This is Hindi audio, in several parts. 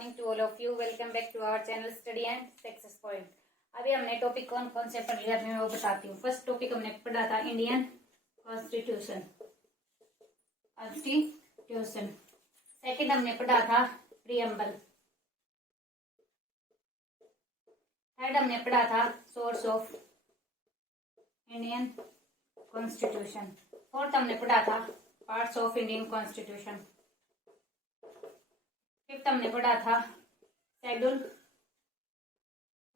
Morning to all of you. Welcome back to our channel study and success point. अभी हमने टॉपिक कौन कौन से पढ़ लिया मैं वो बताती हूँ। फर्स्ट टॉपिक हमने पढ़ा था इंडियन कॉन्स्टिट्यूशन। सेकंड हमने पढ़ा था प्रीएम्बल। थर्ड हमने पढ़ा था source of Indian constitution. Fourth हमने पढ़ा था parts of Indian constitution. Fifth हमने पढ़ा था शेड्यूल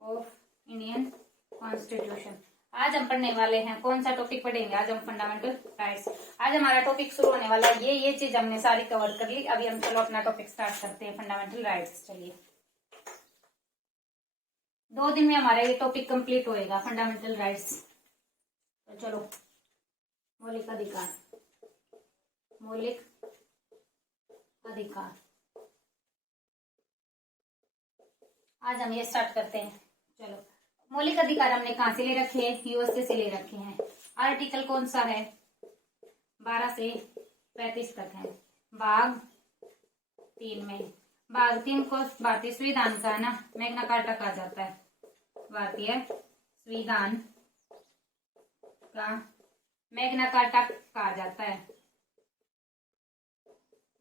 ऑफ इंडियन कॉन्स्टिट्यूशन। आज हम पढ़ने वाले हैं कौन सा टॉपिक पढ़ेंगे? आज हम फंडामेंटल राइट्स। आज हमारा टॉपिक शुरू होने वाला है। ये चीज हमने सारी कवर कर ली। अभी हम चलो अपना टॉपिक स्टार्ट करते हैं, फंडामेंटल राइट्स। चलिए 2 दिन में हमारा ये टॉपिक कंप्लीट होएगा, फंडामेंटल राइट्स। तो चलो, मौलिक अधिकार। आज हम ये स्टार्ट करते हैं। चलो, मौलिक अधिकार हमने कहाँ से ले रखे हैं? यूएसए से ले रखे हैं। आर्टिकल कौन सा है? 12 से 35 तक है। भाग 3 में, भाग 3 को भारतीय संविधान का ना मैग्ना कार्टा कहा जाता है। भारतीय संविधान का मैग्ना कार्टा कहा जाता है।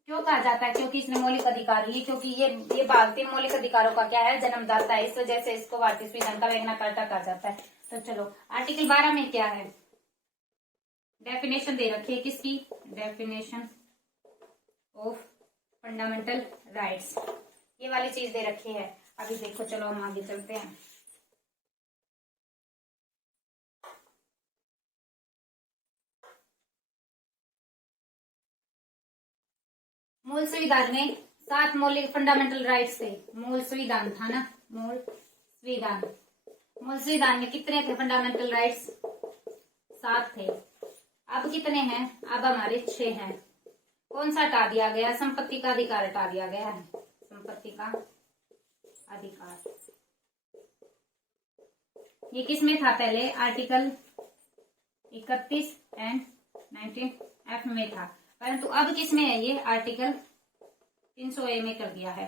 क्यों कहा जाता है? क्योंकि इसमें मौलिक अधिकार ही, क्योंकि ये भाग 3 मौलिक अधिकारों का क्या है? जन्मदाता है। इस वजह से इसको भारतीय संविधान का मैग्ना कार्टा कहा जाता है। तो चलो, आर्टिकल 12 में क्या है? डेफिनेशन दे रखी है। किसकी? Definition of fundamental rights. ये वाली चीज दे रखी है। अभी देखो, चलो हम आगे चलते हैं। मूल संविधान में 7 मौलिक फंडामेंटल राइट्स थे। मूल संविधान था ना, मूल संविधान में कितने थे फंडामेंटल राइट्स? 7 थे। अब कितने हैं? अब हमारे 6 हैं। कौन सा हटा दिया गया? संपत्ति का अधिकार हटा दिया गया है। संपत्ति का अधिकार ये किसमें था? पहले आर्टिकल 31 एंड 19F में था, परंतु अब किसमें है? ये आर्टिकल 300A में कर दिया है।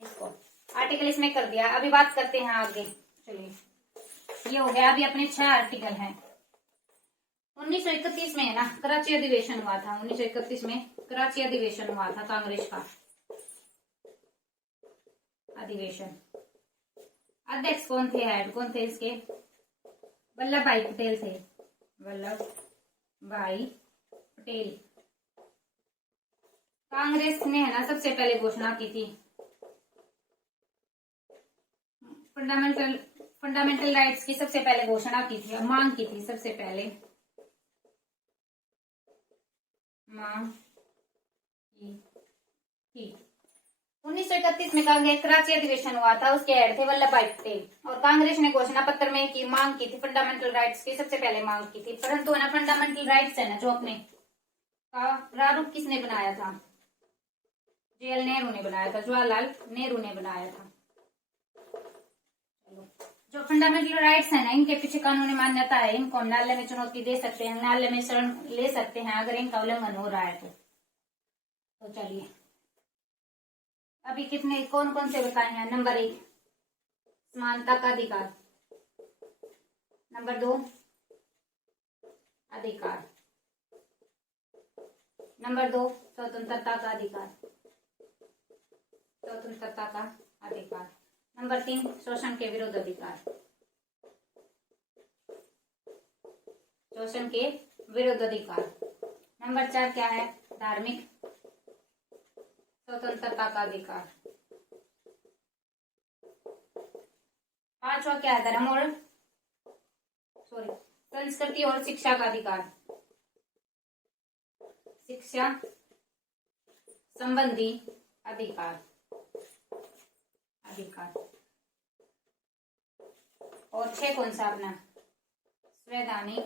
इसको आर्टिकल इसमें कर दिया। अभी बात करते हैं आगे। चलिए, ये हो गया। अभी अपने 6 आर्टिकल हैं। 1931 में है ना कराची अधिवेशन हुआ था। 1931 में कराची अधिवेशन हुआ था, कांग्रेस का अधिवेशन। अध्यक्ष कौन थे? हेड कौन थे इसके? वल्लभ भाई पटेल थे। वल्लभ भाई पटेल। कांग्रेस ने है ना सबसे पहले घोषणा की थी फंडामेंटल राइट्स की। सबसे पहले घोषणा की थी, मांग की थी। सबसे पहले मांग की थी 1931 में कराची अधिवेशन हुआ था। उसके हेड थे वल्लभ भाई पटेल। और कांग्रेस ने घोषणा पत्र में की मांग की थी, फंडामेंटल राइट्स की सबसे पहले मांग की थी। परंतु है ना फंडामेंटल राइट्स है ना जो अपने का प्रारूप किसने बनाया था? JL नेहरू ने बनाया था। जवाहरलाल नेहरू ने बनाया था। जो फंडामेंटल राइट्स है ना, इनके पीछे कानूनी मान्यता है। इनको न्यायालय में चुनौती दे सकते हैं, न्यायालय में शरण ले सकते हैं अगर इनका उल्लंघन हो रहा है तो चलिए, अभी कितने कौन कौन से बताए हैं? नंबर 1 समानता का अधिकार। नंबर 2 अधिकार। नंबर 2 स्वतंत्रता का अधिकार। स्वतंत्रता का अधिकार। नंबर 3 शोषण के विरुद्ध अधिकार। शोषण के विरुद्ध अधिकार। नंबर 4 क्या है? धार्मिक स्वतंत्रता का अधिकार। 5वां क्या है? धर्म और संस्कृति और शिक्षा का अधिकार। शिक्षा संबंधी अधिकार। और 6 कौन सा अपना? संवैधानिक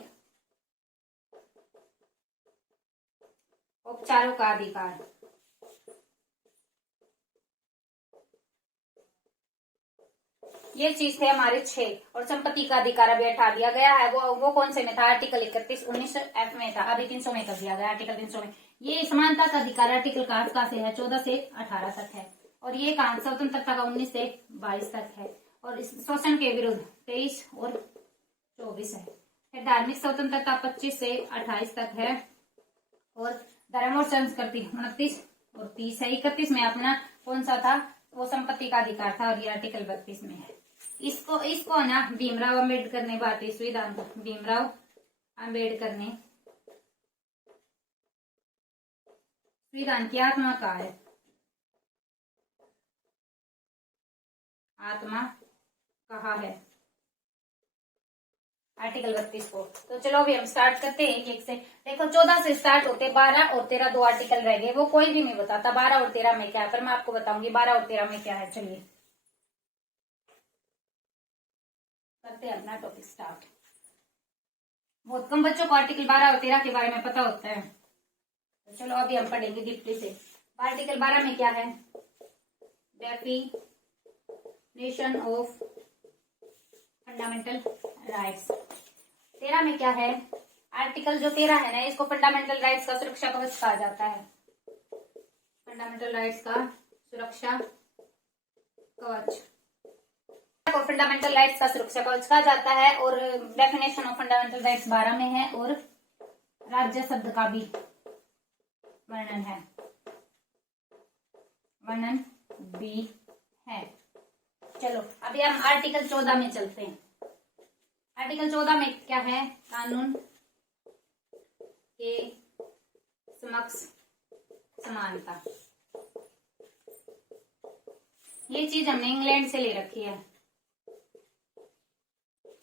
उपचारों का अधिकार। ये चीज थे हमारे 6। और संपत्ति का अधिकार अभी हटा दिया गया है। वो कौन से में था? आर्टिकल 31 19F में था। अभी 300 में कर दिया गया। आर्टिकल 300 में ये समानता का अधिकार आर्टिकल का से है 14 से 18 तक है। और ये कहा स्वतंत्रता का 19 से 22 तक है। और इस शोषण के विरुद्ध 23 और 24 है। फिर धार्मिक स्वतंत्रता 25 से 28 तक है। और धर्म और संस्कृति 29 और 30 है। 31 में अपना कौन सा था, वो संपत्ति का अधिकार था, और ये आर्टिकल 32 में है। इसको ना भीमराव अम्बेडकर ने भारतीय संविधान को, भीमराव अम्बेडकर ने संविधान की आत्मा कहा है, आत्मा कहा है आर्टिकल 32 को। तो चलो अभी हम स्टार्ट करते हैं एक एक से। देखो 14 से स्टार्ट होते, 12 और 13 दो आर्टिकल रह गए, वो कोई भी नहीं बताता 12 और 13 में क्या है, पर मैं आपको बताऊंगी 12 और 13 में क्या है। चलिए करते हैं अपना टॉपिक स्टार्ट। बहुत कम बच्चों को आर्टिकल 12 और 13 के बारे में पता होता है, तो चलो अभी हम पढ़ेंगे डीपली से। आर्टिकल 12 में क्या है, डेफिनेशन ऑफ फंडामेंटल राइट्स। 13 में क्या है, आर्टिकल जो 13 है ना, इसको फंडामेंटल राइट्स का सुरक्षा कवच कहा जाता है। फंडामेंटल राइट्स का सुरक्षा कवच को फंडामेंटल राइट्स का सुरक्षा कवच कहा जाता है। और डेफिनेशन ऑफ फंडामेंटल राइट्स 12 में है, और राज्य शब्द का भी वर्णन है, वर्णन भी है। चलो अभी हम आर्टिकल 14 में चलते हैं। आर्टिकल 14 में क्या है, कानून के समक्ष समानता। ये चीज हमने इंग्लैंड से ले रखी है,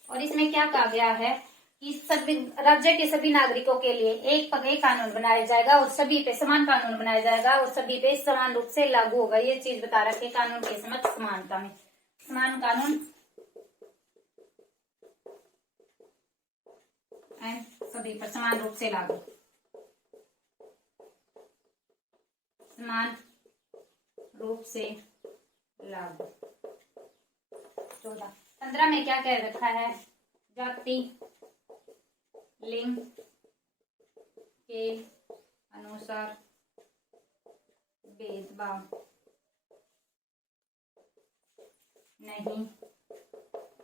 और इसमें क्या कहा गया है कि सभी राज्य के सभी नागरिकों के लिए एक कानून बनाया जाएगा, और सभी पे समान कानून बनाया जाएगा, और सभी पे समान रूप से लागू होगा। ये चीज बता रखे कानून के समक्ष समानता में। समान कानून एंड सभी पर समान रूप से लागू, समान रूप से लागू। 14 15 में क्या कह रखा है, जाति लिंग के अनुसार भेदभाव नहीं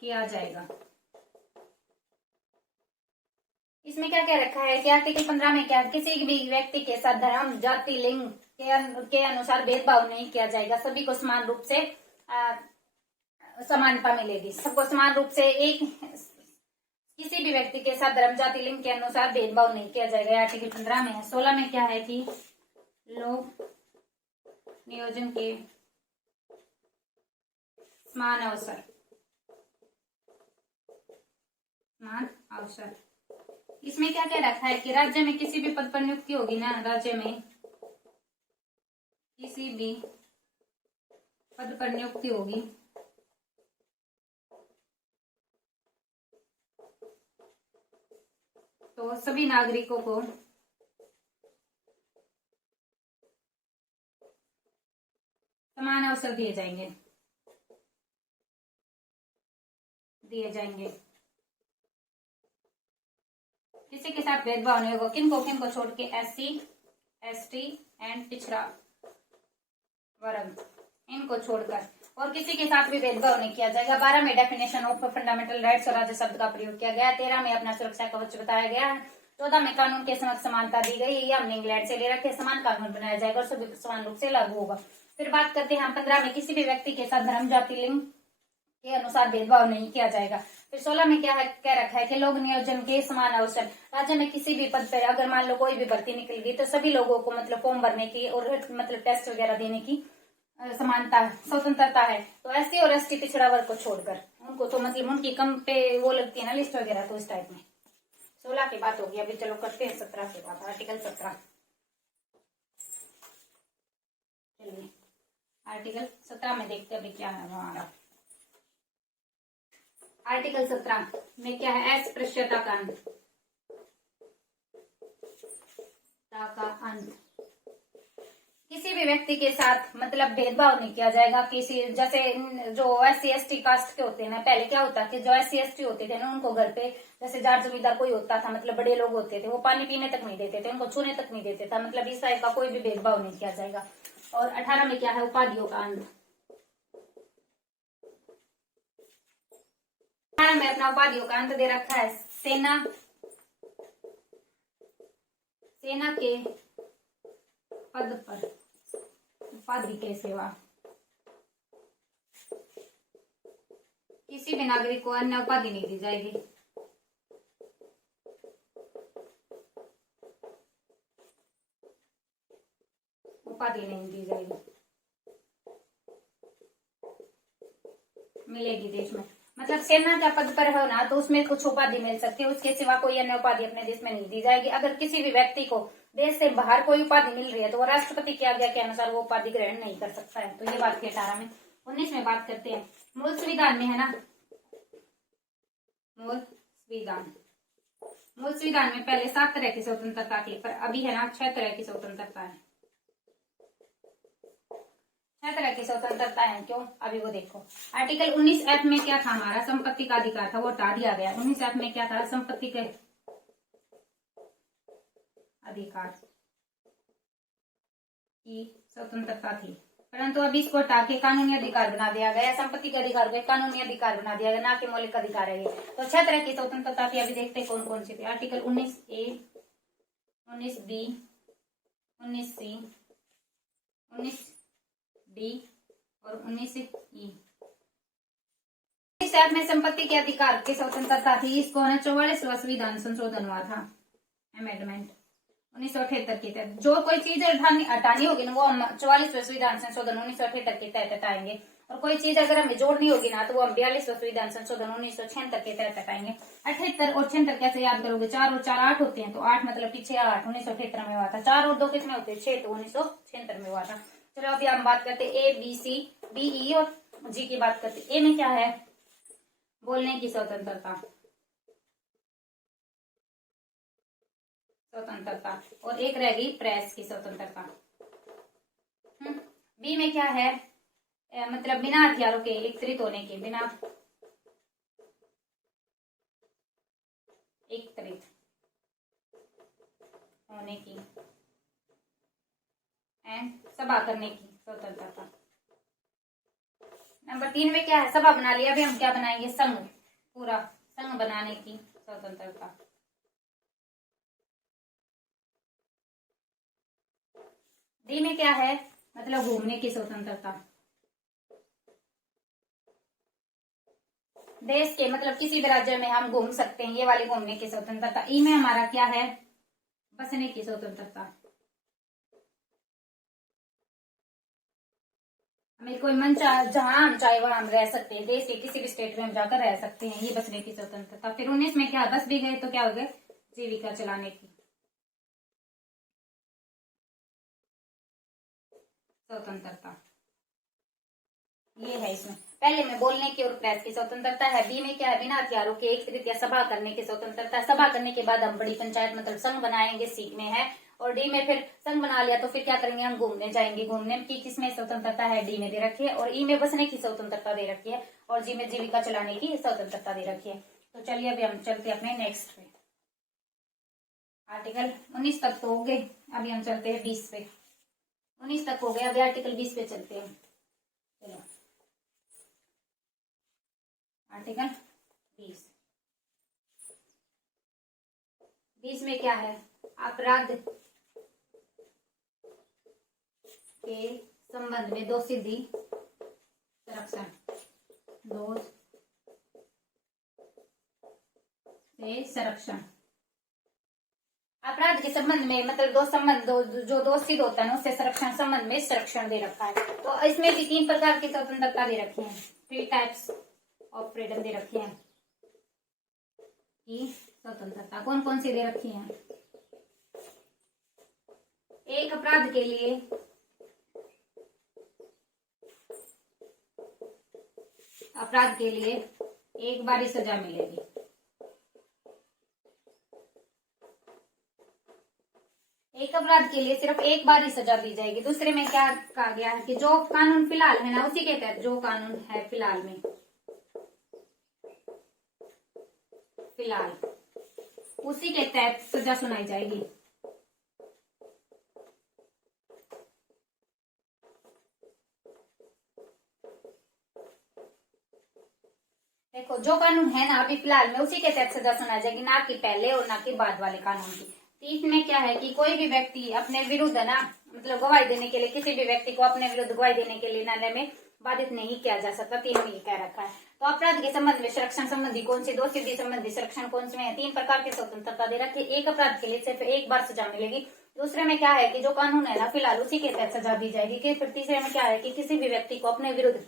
किया जाएगा। इसमें क्या कह रखा है कि आर्टिकल 15 में क्या, किसी भी व्यक्ति के साथ धर्म जाति लिंग के अनुसार भेदभाव नहीं किया जाएगा, सभी को समान रूप से समानता मिलेगी, सबको समान रूप से एक, किसी भी व्यक्ति के साथ धर्म जाति लिंग के अनुसार भेदभाव नहीं किया जाएगा। आर्टिकल 15 में है। 16 में क्या है कि लोक नियोजन के समान अवसर, समान अवसर। इसमें क्या क्या रखा है कि राज्य में किसी भी पद पर नियुक्ति होगी ना, राज्य में किसी भी पद पर नियुक्ति होगी तो सभी नागरिकों को समान अवसर दिए जाएंगे, किसी के साथ भेदभाव नहीं होगा। किनको किनको छोड़ के, SC ST एंड पिछड़ा वर्ग, इनको छोड़कर, और किसी के साथ भी भेदभाव नहीं किया जाएगा। 12 में डेफिनेशन ऑफ फंडामेंटल राइट्स और राज्य शब्द का प्रयोग किया गया। 13 में अपना सुरक्षा कवच बताया गया। 14 में कानून के समक्ष समानता दी गई। ये हमने इंग्लैंड से ले रखे, समान कानून बनाया जाएगा और सभी समान रूप से लागू होगा। फिर बात करते हैं हम 15 में, किसी भी व्यक्ति के साथ धर्म जाति लिंग के अनुसार भेदभाव नहीं किया जाएगा। फिर 16 में क्या है, कह रखा है कि लोग नियोजन के समान अवसर। राज्य में किसी भी पद पर अगर मान लो कोई भी भर्ती निकल गई तो सभी लोगों को मतलब फॉर्म भरने की और मतलब टेस्ट वगैरह देने की समानता स्वतंत्रता है। तो SC और ST पिछड़ा वर्ग को छोड़कर उनको तो मतलब उनकी कम पे वो लगती है ना लिस्ट वगैरह, तो इस टाइप में। 16 की बात होगी। अभी चलो करते हैं 17 की बात। आर्टिकल 17, चलिए आर्टिकल 17 में देखते हैं अभी क्या है हमारा। आर्टिकल 17 में क्या है, अस्पृश्यता का अंत। किसी भी व्यक्ति के साथ मतलब भेदभाव नहीं किया जाएगा। किसी जैसे जो SC ST कास्ट के होते हैं ना, पहले क्या होता कि जो SC ST होते थे ना, उनको घर पे जैसे जार जमींदार कोई होता था, मतलब बड़े लोग होते थे, वो पानी पीने तक नहीं देते थे, उनको छूने तक नहीं देते था, मतलब इस टाइप का कोई भी भेदभाव नहीं किया जाएगा। और 18 में क्या है, उपाधियों का अंत। 18 में अपना उपाधियों का अंत दे रखा है। सेना के पद पर उपाधि के सिवा किसी भी नागरिक को अन्य उपाधि नहीं दी जाएगी। उपाधि नहीं दी जाएगी, मिलेगी देश में। मतलब सेना का पद पर हो ना, तो उसमें कुछ उपाधि मिल सकती है, उसके सिवा कोई अन्य उपाधि अपने देश में नहीं दी जाएगी। अगर किसी भी व्यक्ति को देश से बाहर कोई उपाधि मिल रही है तो वो राष्ट्रपति की आज्ञा के अनुसार वो उपाधि ग्रहण नहीं कर सकता है। तो ये बात थी 18 में। 19 में बात करते हैं, मूल संविधान में है ना, मूल संविधान में पहले 7 तरह की स्वतंत्रता थी, पर अभी है ना 6 तरह की स्वतंत्रता है। 6 तरह की स्वतंत्रता है। क्यों, अभी वो देखो। आर्टिकल 19F में क्या था, हमारा संपत्ति का अधिकार था, वो हटा दिया गया। 19F में क्या था, संपत्ति के अधिकार की स्वतंत्रता थी, परंतु अभी इसको हटा के कानूनी अधिकार बना दिया गया। संपत्ति के अधिकार को कानूनी अधिकार बना दिया गया, ना कि मौलिक अधिकार है ये। तो 6 तरह की स्वतंत्रता थी। अभी देखते हैं कौन कौन सी थी। Article 19A, 19B, 19C, 19D और 19E। इस ऐप में संपत्ति के अधिकार की स्वतंत्रता थी। इसको ना 44वां संविधान संशोधन हुआ था, अमेंडमेंट 1978 के तहत। जो कोई चीज हटानी होगी ना, वो हम 44वें संविधान संशोधन 1978 के तहत हटाएंगे। और कोई चीज अगर हमें जोड़नी होगी ना, तो वो हम 42वें संविधान संशोधन 1976 के तहत हटाएंगे। 78 और 76 कैसे याद करोगे, 4 और 4 8 होते हैं, तो 8 मतलब पीछे 8 1978 में हुआ था। 4 और 2 कितने होते हैं, 6, तो 1976 में हुआ था। चलो अभी हम बात करते हैं A, B, C, D, E और G की बात करते हैं। ए में क्या है, बोलने की स्वतंत्रता, और एक रहेगी प्रेस की स्वतंत्रता। बी में क्या है, मतलब बिना हथियारों के एकत्रित होने की, बिना एकत्रित होने की एंड सभा करने की स्वतंत्रता। नंबर 3 में क्या है, सभा बना लिया, अभी हम क्या बनाएंगे, संघ, पूरा संघ बनाने की स्वतंत्रता। डी में क्या है, मतलब घूमने की स्वतंत्रता, देश के मतलब किसी भी राज्य में हम घूम सकते हैं, ये वाली घूमने की स्वतंत्रता। ई में हमारा क्या है, बसने की स्वतंत्रता, हमें कोई मन जहां हम चाहे वहां हम रह सकते हैं, देश के किसी भी स्टेट में हम जाकर रह सकते हैं, ये बसने की स्वतंत्रता। फिर 19 में क्या, बस भी गए तो क्या हो गए, जीविका चलाने की स्वतंत्रता, ये है इसमें। पहले में बोलने की और प्रेस की स्वतंत्रता है। बी में क्या है, बिना हथियारों के एकत्रित या सभा करने की स्वतंत्रता। सभा करने के बाद हम बड़ी पंचायत मतलब संघ बनाएंगे, सी में है। और डी में फिर संघ बना लिया तो फिर क्या करेंगे, हम घूमने जाएंगे। घूमने की किसमें स्वतंत्रता है, डी में दे रखी है। और ई में बसने की स्वतंत्रता दे रखी है। और जी में जीविका चलाने की स्वतंत्रता दे रखी है। तो चलिए अभी हम चलते हैं अपने नेक्स्ट पे। आर्टिकल 19 तक तो हो गए, अभी हम चलते हैं 20 पे। 19 तक हो गया, अभी आर्टिकल 20 पे चलते हैं। चलो आर्टिकल 20 में क्या है, अपराध के संबंध में दोषिद्धि संरक्षण, दोष से संरक्षण। अपराध के संबंध में मतलब जो दोष सिद्ध होता है उससे संरक्षण संबंध में संरक्षण दे रखा है। तो इसमें भी 3 प्रकार की स्वतंत्रता दे रखी है, 3 टाइप्स ऑफ फ्रीडम दे रखी है की स्वतंत्रता। कौन कौन सी दे रखी है, एक अपराध के लिए एक बार ही सजा मिलेगी। एक अपराध के लिए सिर्फ एक बार ही सजा दी जाएगी। दूसरे में क्या कहा गया है कि जो कानून फिलहाल है ना, उसी के तहत जो कानून है फिलहाल में, उसी के तहत सजा सुनाई जाएगी। देखो जो कानून है ना अभी फिलहाल में उसी के तहत सजा सुनाई जाएगी, ना कि पहले और ना कि बाद वाले कानून की। तो इसमें क्या है कि कोई भी व्यक्ति अपने विरुद्ध है ना, मतलब गवाही देने के लिए, किसी भी व्यक्ति को अपने विरुद्ध गवाही देने के लिए न्यायालय में बाधित नहीं किया जा सकता। 3 में ये कह रखा है। तो अपराध के संबंध में संरक्षण संबंधी कौन से, 2 सिद्धि संबंधी संरक्षण कौन से है, 3 प्रकार की स्वतंत्रता दे रखी है। एक अपराध के लिए सिर्फ 1 बार सजा मिलेगी। दूसरे में क्या है कि जो कानून है ना फिलहाल उसी के तहत सजा दी जाएगी। कि फिर तीसरे में क्या है कि किसी भी व्यक्ति को अपने विरुद्ध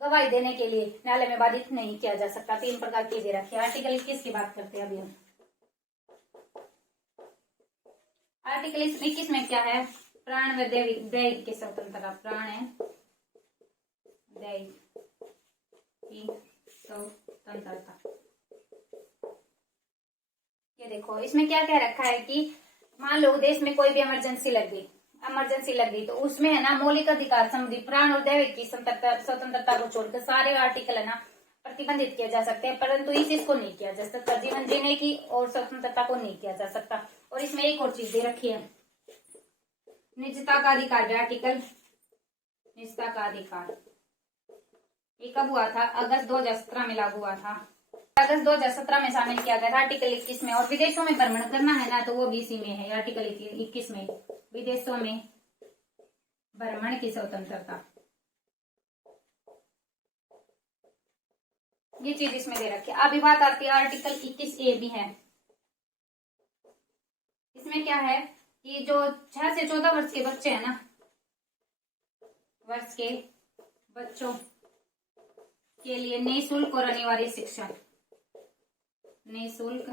गवाही देने के लिए न्यायालय में बाधित नहीं किया जा सकता। 3 प्रकार की दे रखी है। आर्टिकल 21 की बात करते हैं अभी हम। आर्टिकल 21 में क्या है, प्राण व देय की स्वतंत्रता, प्राण है देय की स्वतंत्रता। ये देखो इसमें क्या कह रखा है कि मान लो देश में कोई भी इमरजेंसी लग गई तो उसमें है ना मौलिक अधिकार संबंधी प्राण और दैविक की स्वतंत्रता को छोड़कर सारे आर्टिकल है ना प्रतिबंधित किए जा सकते हैं, परंतु इस चीज को नहीं किया जा सकता, जीवन जीने की और स्वतंत्रता को नहीं किया जा सकता। और इसमें एक और चीज दे रखी है, निजता का अधिकार। आर्टिकल निजता का अधिकार ये कब हुआ था, अगस्त 2017 में लागू हुआ था। अगस्त 2017 में शामिल किया गया था आर्टिकल 21 में। और विदेशों में भ्रमण करना है ना तो वो भी इसी में है, आर्टिकल 21 में, विदेशों में भ्रमण की स्वतंत्रता। ये चीज इसमें दे रखी है। अभी बात आती है आर्टिकल 21A भी है। इसमें क्या है कि जो 6 से 14 वर्ष के बच्चे हैं ना, वर्ष के बच्चों के लिए निःशुल्क और अनिवार्य शिक्षा, निःशुल्क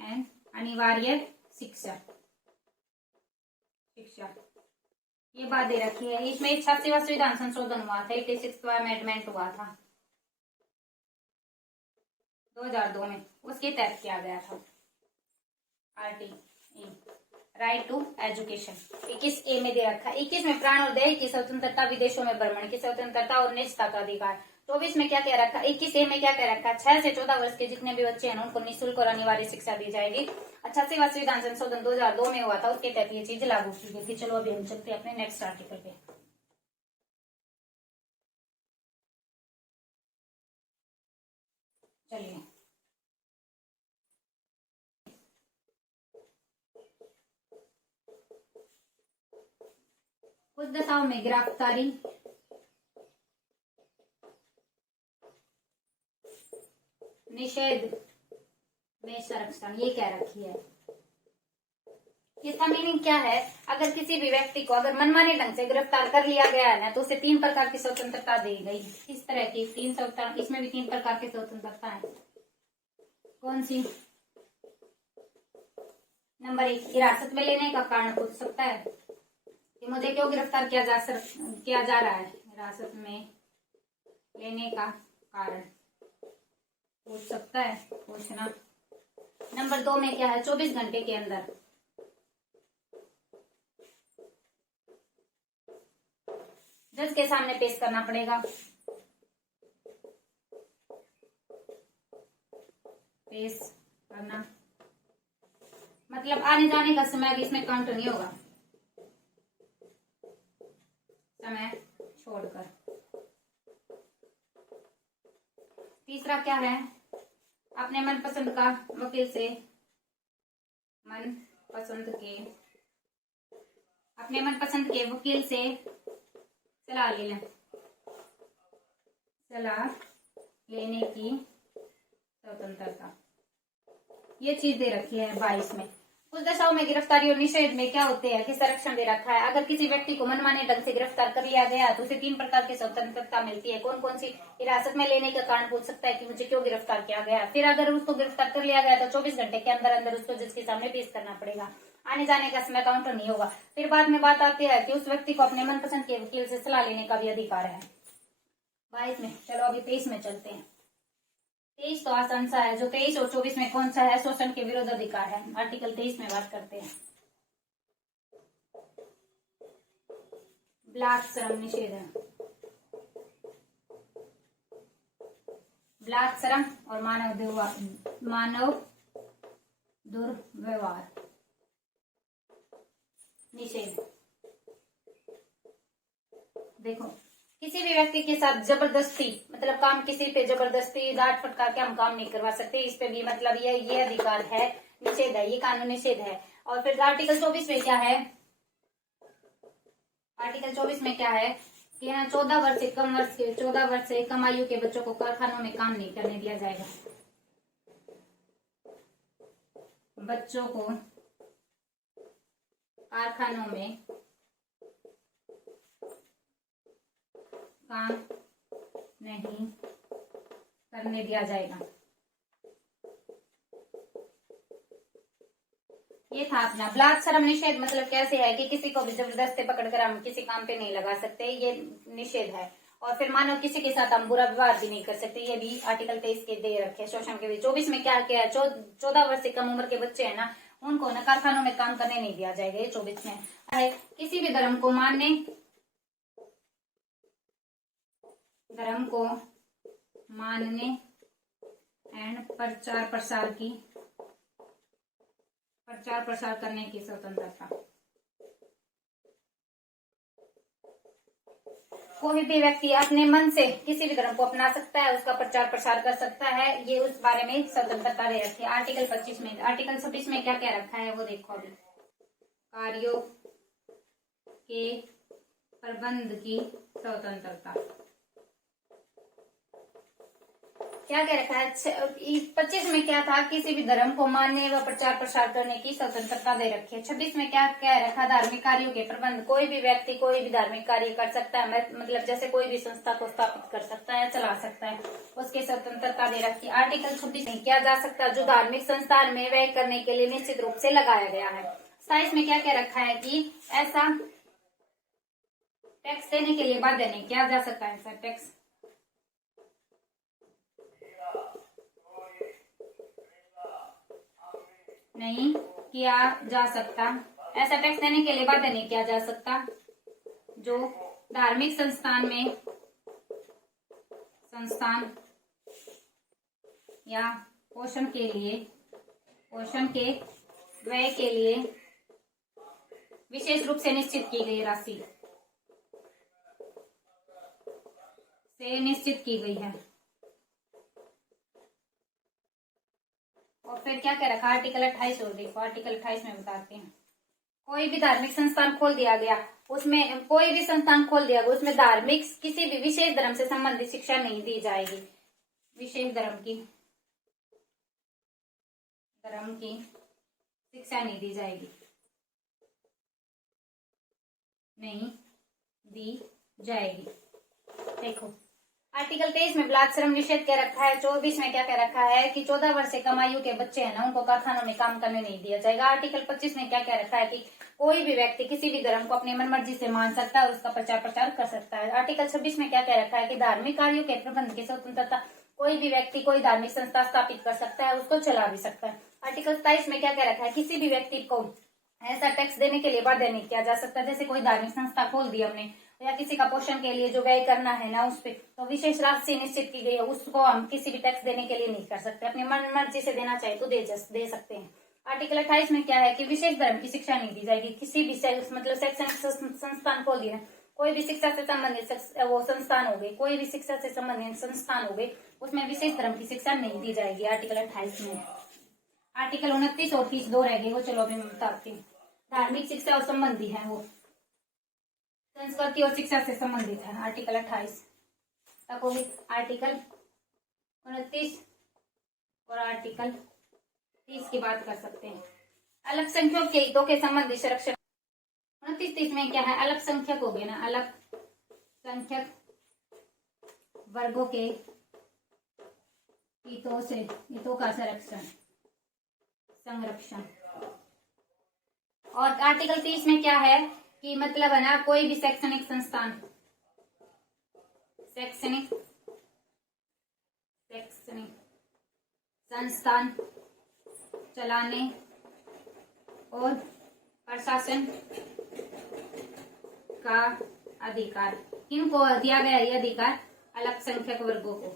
एंड अनिवार्य शिक्षा ये बात दे रखी है। इसमें 86वां संविधान संशोधन हुआ था, 86वां अमेंडमेंट हुआ था 2002 में, उसके तहत किया गया था। राइट टू एजुकेशन 21A में दे रखा है। 21 में प्राण और देह की स्वतंत्रता, विदेशों में भ्रमण की स्वतंत्रता और निजता का अधिकार। 24 में क्या कह रखा है, 21A में क्या कह रखा है, 6 से 14 वर्ष के जितने भी बच्चे हैं उनको निःशुल्क और अनिवार्य शिक्षा दी जाएगी। 88वां संविधान संशोधन 2002 में हुआ था, उसके तहत ये चीज लागू की गई थी। चलो अभी हम चलते हैं अपने नेक्स्ट आर्टिकल पे। चलिए कुछ दशाओं में गिरफ्तारी, निषेध में संरक्षण, ये क्या रखी है। इसका मीनिंग क्या है, अगर किसी भी व्यक्ति को अगर मनमाने ढंग से गिरफ्तार कर लिया गया है ना तो उसे 3 प्रकार की स्वतंत्रता दी गई। इस तरह की 3 स्वतंत्रता, इसमें भी 3 प्रकार की स्वतंत्रता है। कौन सी, नंबर 1 हिरासत में लेने का कारण पूछ सकता है कि मुझे क्यों गिरफ्तार किया जा रहा है, हिरासत में लेने का कारण पूछ सकता है, पूछना। नंबर 2 में क्या है, 24 घंटे के अंदर जज के सामने पेश करना पड़ेगा, पेश करना मतलब आने जाने का समय भी इसमें काउंट नहीं होगा, समय छोड़कर। तीसरा क्या है, अपने मनपसंद का वकील से अपने मनपसंद के वकील से सलाह लेने की स्वतंत्रता। ये चीज दे रखी है 22 में। कुछ दशाओं में गिरफ्तारी और निषेध में क्या होते हैं कि संरक्षण दे रखा है। अगर किसी व्यक्ति को मनमाने ढंग से गिरफ्तार कर लिया गया तो उसे 3 प्रकार की स्वतंत्रता मिलती है। कौन कौन सी, हिरासत में लेने का कारण पूछ सकता है कि मुझे क्यों गिरफ्तार किया गया। फिर अगर उसको गिरफ्तार कर लिया गया तो 24 घंटे के अंदर अंदर उसको जज के सामने पेश करना पड़ेगा, आने जाने का समय काउंटर नहीं होगा। फिर बाद में बात आती है कि उस व्यक्ति को अपने मनपसंद के वकील से सलाह लेने का भी अधिकार है 22 में। चलो अभी 23 में चलते हैं। 23 तो आसान सा है, जो 23 और 24 में कौन सा है, शोषण के विरुद्ध अधिकार है। आर्टिकल 23 में बात करते हैं, बलात्कार निषेध, बलात्कार और मानव दुर्व्यवहार निषेध। देखो किसी भी व्यक्ति के साथ जबरदस्ती मतलब काम किसी पे जबरदस्ती डांट फटकार के हम काम नहीं करवा सकते। इस पे भी मतलब ये अधिकार है, निषेध है, ये कानून निषेध है। और फिर आर्टिकल 24 में क्या है, आर्टिकल 24 में क्या है कि यहाँ 14 वर्ष से कम आयु के बच्चों को कारखानों में काम नहीं करने दिया जाएगा। बच्चों को कारखानों में काम नहीं करने दिया जाएगा। ये था अपना बलात्सर्म निषेध। मतलब कैसे है कि किसी को भी जबरदस्ती पकड़कर हम किसी काम पे नहीं लगा सकते, ये निषेध है। और फिर मानो किसी के साथ हम बुरा व्यवहार भी नहीं कर सकते, ये भी आर्टिकल 23 के दे रखे शोषण के भी। 24 में क्या क्या है, 14 वर्ष से कम उम्र के बच्चे हैं ना, उनको ना कारखानों में काम करने नहीं दिया जाएगा। ये 24 में है किसी भी धर्म को मानने एंड प्रचार प्रसार करने की स्वतंत्रता। कोई भी व्यक्ति अपने मन से किसी भी धर्म को अपना सकता है, उसका प्रचार प्रसार कर सकता है, ये उस बारे में स्वतंत्रता दे रखी है आर्टिकल 25 में। आर्टिकल 26 में क्या क्या रखा है वो देखो अभी। कार्यों के प्रबंध की स्वतंत्रता। क्या क्या रखा है 25 में क्या था, किसी भी धर्म को मानने व प्रचार प्रसार करने की स्वतंत्रता दे रखी है। 26 में क्या क्या रखा, धार्मिक कार्यों के प्रबंध। कोई भी व्यक्ति कोई भी धार्मिक कार्य कर सकता है, मतलब जैसे कोई भी संस्था को स्थापित कर सकता है, चला सकता है, उसकी स्वतंत्रता दे रखी है। आर्टिकल 26 में किया जा सकता है जो धार्मिक संस्थान में व्यय करने के लिए निश्चित रूप से लगाया गया है। 27 में क्या क्या रखा है कि ऐसा टैक्स देने के लिए बाध्य नहीं किया जा सकता है, ऐसा टैक्स नहीं किया जा सकता, ऐसा टैक्स देने के लिए बाध्य नहीं किया जा सकता जो धार्मिक संस्थान या पोषण के व्यय के लिए विशेष रूप से निश्चित की गई राशि से निश्चित की गई है। और फिर क्या क्या रखा आर्टिकल 28 और देखो। आर्टिकल 28 में बताते हैं कोई भी धार्मिक संस्थान खोल दिया गया, उसमें कोई भी संस्थान खोल दिया गया, उसमें धार्मिक किसी भी विशेष धर्म से संबंधित शिक्षा नहीं दी जाएगी। विशेष धर्म की शिक्षा नहीं दी जाएगी, नहीं दी जाएगी। देखो आर्टिकल 23 में बलात्सर्म निषेध क्या रखा है। 24 में क्या क्या रखा है कि 14 वर्ष से कम आयु के बच्चे हैं ना, उनको कारखानों में काम करने नहीं दिया जाएगा। आर्टिकल 25 में क्या क्या रखा है कि कोई भी व्यक्ति किसी भी धर्म को अपनी मनमर्जी से मान सकता है, उसका प्रचार प्रसार कर सकता है। आर्टिकल 26 में क्या क्या रखा है कि धार्मिक कार्यों के प्रबंध की स्वतंत्रता। कोई भी व्यक्ति कोई धार्मिक संस्था स्थापित कर सकता है, उसको चला भी सकता है। आर्टिकल 27 में क्या क्या रखा है, किसी भी व्यक्ति को ऐसा टैक्स देने के लिए बाध्य नहीं किया जा सकता। जैसे कोई धार्मिक संस्था खोल दी हमने या किसी का पोषण के लिए जो व्यय करना है ना, उस पे तो विशेष राशि निश्चित की गई है, उसको हम किसी भी टैक्स देने के लिए नहीं कर सकते, अपनी मन मर्जी से देना चाहे तो दे सकते हैं। आर्टिकल 28 में क्या है कि विशेष धर्म की शिक्षा नहीं दी जाएगी। किसी भी मतलब शैक्षणिक संस्थान खोल दिया, कोई भी शिक्षा से संबंधित वो संस्थान हो गए, कोई भी शिक्षा से संबंधित संस्थान हो गए, उसमें विशेष धर्म की शिक्षा नहीं दी जाएगी आर्टिकल 28 में। आर्टिकल 29 और 30 दो रह गए, वो चलो अभी मैं बताती हूँ। धार्मिक शिक्षा और संबंधी है, वो संस्कृति और शिक्षा से संबंधित है। आर्टिकल 28 तक होगी। आर्टिकल 29 और आर्टिकल 30 की बात कर सकते हैं। अल्पसंख्यकों के हितों के संबंधी संरक्षण। 29-30 में क्या है, अल्पसंख्यक हो गए ना, अल्पसंख्यक वर्गों के हितों का संरक्षण। और आर्टिकल 30 में क्या है कि मतलब है ना, कोई भी शैक्षणिक संस्थान चलाने और प्रशासन का अधिकार किनको दिया गया? ये अधिकार अल्पसंख्यक वर्गों को,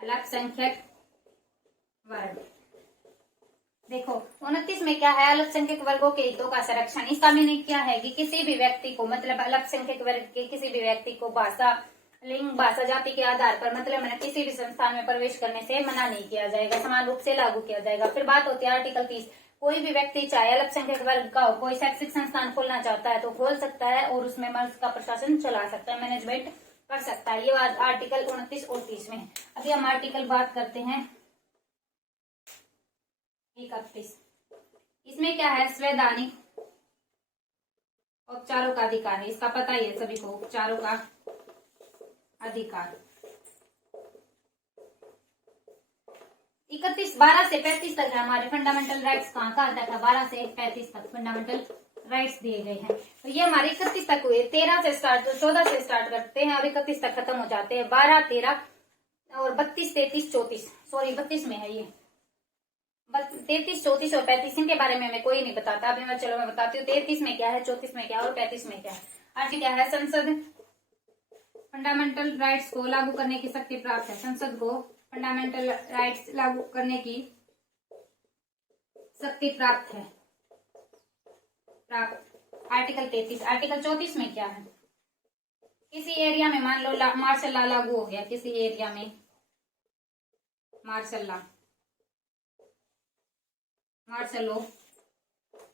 अल्पसंख्यक वर्ग। देखो 29 में क्या है, अल्पसंख्यक वर्गों के हितों का संरक्षण। इसका मीनिंग क्या है कि किसी भी व्यक्ति को, मतलब अल्पसंख्यक वर्ग के किसी भी व्यक्ति को भाषा, लिंग, भाषा, जाति के आधार पर मतलब किसी भी संस्थान में प्रवेश करने से मना नहीं किया जाएगा, समान रूप से लागू किया जाएगा। फिर बात होती है आर्टिकल 30, कोई भी व्यक्ति चाहे अल्पसंख्यक वर्ग का हो, कोई शैक्षिक संस्थान खोलना चाहता है तो खोल सकता है और उसमें मर्ज का प्रशासन चला सकता है, मैनेजमेंट कर सकता है। ये आर्टिकल 29 और 30 में। अभी हम आर्टिकल बात करते हैं 31। इसमें क्या है, संवैधानिक उपचारों का अधिकार है। इसका पता ही है सभी को, उपचारों का अधिकार। 12 से 35 तक है हमारे फंडामेंटल राइट्स। कहाँ का आता था, 12 से 35 तक फंडामेंटल राइट्स दिए गए हैं। तो ये हमारे 31 तक हुए। 13 से स्टार्ट, तो 14 से स्टार्ट करते हैं और 31 तक खत्म हो जाते हैं। 12, 13 और 32, 33, 34, सॉरी 32 में है ये। 33, 34 और 35 इनके बारे में हमें कोई नहीं बताता। अभी मैं बताती हूँ 33 में क्या है, 34 में क्या है और 35 में क्या है। आज क्या है, संसद फंडामेंटल राइट्स को लागू करने की शक्ति प्राप्त है। संसद को फंडामेंटल राइट्स लागू करने की शक्ति प्राप्त है। आर्टिकल 33। आर्टिकल 34 में क्या है, किसी एरिया में मान लो मार्शल लॉ लागू हो गया, किसी एरिया में मार्शल लॉ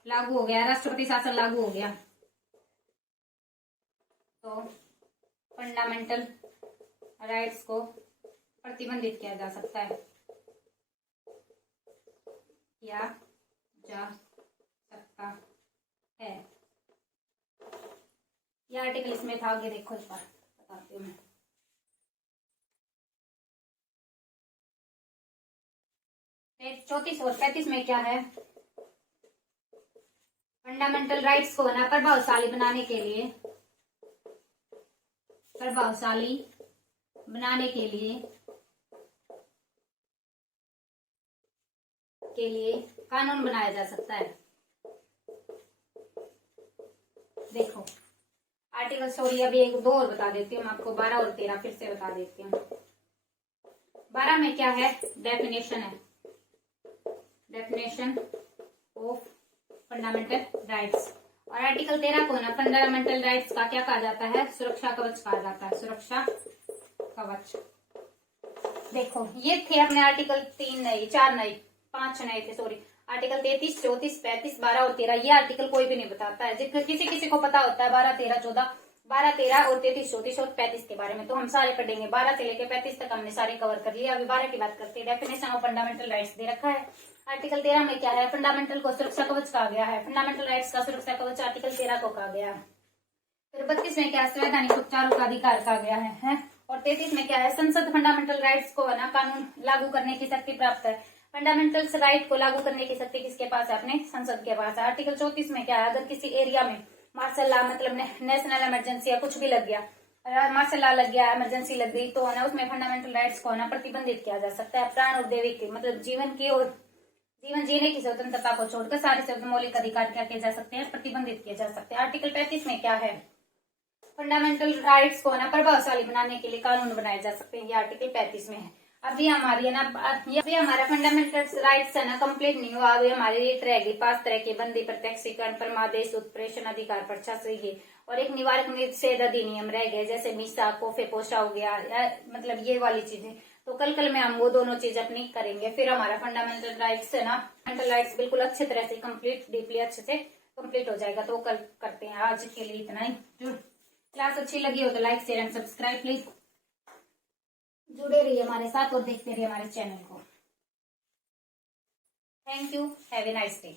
लागू हो गया, राष्ट्रपति शासन लागू हो गया, तो फंडामेंटल राइट्स को प्रतिबंधित किया जा सकता है, किया जा सकता है। यह आर्टिकल इसमें था, आगे देखो इस बार बताती हूँ मैं। चौतीस और 35 में क्या है, फंडामेंटल राइट्स को ना प्रभावशाली बनाने के लिए कानून बनाया जा सकता है। देखो आर्टिकल, सॉरी अभी एक दो और बता देती हूँ आपको, 12 और 13 फिर से बता देती हूँ। 12 में क्या है, डेफिनेशन है, डेफिनेशन ऑफ फंडामेंटल राइट्स। और आर्टिकल 13 को ना फंडामेंटल राइट्स का क्या कहा जाता है, सुरक्षा कवच कहा जाता है, सुरक्षा कवच। देखो ये थे अपने आर्टिकल 3 नहीं, 4 नहीं, 5 नए थे, सॉरी। आर्टिकल 33, 34, 35, 12 और 13। ये आर्टिकल कोई भी नहीं बताता है, किसी किसी को पता होता है 12, 13, 14, 12, 13 और 33, 34 और 35 के बारे में, तो हम सारे पढ़ेंगे। 12 से लेकर 35 तक हमने सारे कवर कर लिया। अभी 12 की बात करते हैं। डेफिनेशन ऑफ फंडामेंटल राइट्स दे रखा है। आर्टिकल 13 में क्या है, फंडामेंटल को सुरक्षा कवच कहा गया है, फंडामेंटल राइट्स का सुरक्षा कवच आर्टिकल 13 को कहा गया है। फिर 32 में क्या है, संवैधानिक उपचारों का अधिकार कहा गया है। और 33 में क्या है, संसद फंडामेंटल राइट्स को ना कानून लागू करने की शक्ति प्राप्त है। फंडामेंटल राइट को लागू करने की शक्ति किसके पास है, अपने संसद के पास है। आर्टिकल 34 में क्या है, अगर किसी एरिया में मार्शल लॉ मतलब नेशनल इमरजेंसी या कुछ भी लग गया, मार्शल लॉ लग गया, इमरजेंसी लग गई, तो ना उसमें फंडामेंटल राइट्स को ना प्रतिबंधित किया जा सकता है। प्राण और देवी की मतलब जीवन की और जीवन जीने की स्वतंत्रता को छोड़कर सारे शब्द मौलिक अधिकार क्या किए जा सकते हैं, प्रतिबंधित किए जा सकते हैं। आर्टिकल 35 में क्या है, फंडामेंटल राइट्स को ना प्रभावशाली बनाने के लिए कानून बनाए जा सकते हैं। ये आर्टिकल 35 में है। अभी हमारी है ना, अभी हमारा फंडामेंटल राइट्स है ना कंप्लीट नहीं हुआ। अभी हमारी रीट रहेगी 5 तरह की, बंदी, प्रत्यक्षीकरण, परमादेश, उत्प्रेषण अधिकार, पर्चा और एक निवारक निषेध अधिनियम रह गए, जैसे मीसा, कोफे पोशा हो गया, मतलब ये वाली चीजें। तो कल में हम वो दोनों चीज अपनी करेंगे। फिर हमारा फंडामेंटल राइट्स है ना, फंडामेंटल राइट्स बिल्कुल अच्छे तरह से कंप्लीट, डीपली अच्छे से कंप्लीट हो जाएगा। तो कल करते हैं। आज के लिए इतना ही। क्लास अच्छी लगी हो तो like, share and subscribe please. जुड़े रहिए हमारे साथ और देखते रहिए हमारे चैनल को। Thank you, have a nice day.